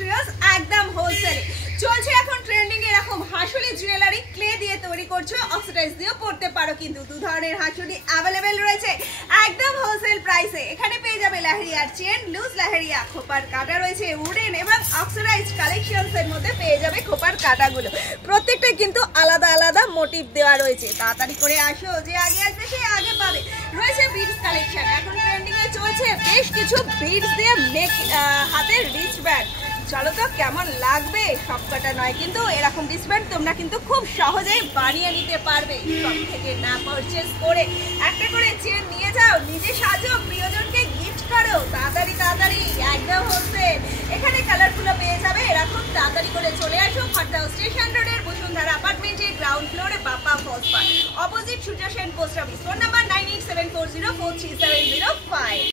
Materials একদম হোলসেলে চলছে এখন ট্রেন্ডিং এরকম হাসুলি জুয়েলারি ক্লে দিয়ে তৈরি করছো, অক্সিডাইজ দিয়েও পড়তে পারো, কিন্তু দু ধরনের হাসুলি অ্যাভেলেবেল রয়েছে একদম হোলসেল প্রাইসে। এখানে পেয়ে যাবে লাহেরিয়ার চেন, লুজ লাহেরিয়া, খোপার কাটা রয়েছে উডেন এবং অক্সিডাইজ কালেকশনস এর মধ্যে পেয়ে যাবে খোপার কাটাগুলো। প্রত্যেকটা কিন্তু আলাদা আলাদা মোটিভ দেওয়া রয়েছে। তাড়াতাড়ি করে আসো, যে আগে আসবে সে আগে পাবে। রয়েছে বিডস কালেকশন, এখন ট্রেন্ডিং এ চলছে বেশ কিছু বিডস দিয়ে হাতের রিস্টব্যান্ড। চলো তো কেমন লাগবে, সবকটা নয় কিন্তু এরকম রিস্টব্যান্ড তোমরা কিন্তু খুব সহজেই বানিয়ে নিতে পারবে। সব থেকে না পারচেজ করে একটা করে চেন নিয়ে যাও, নিজে সাজো, প্রিয়জনকে গিফট করো। তাড়াতাড়ি তাড়াতাড়ি একদম হোলসেল। এখানে কালারগুলো পেয়ে যাবে এরকম। তাড়াতাড়ি করে চলে আসো খড়দহ স্টেশন রোডের বসুন্ধরা অ্যাপার্টমেন্টের গ্রাউন্ড ফ্লোরে Bappa falls opposite Surya Sen post office. Phone number 9874043705।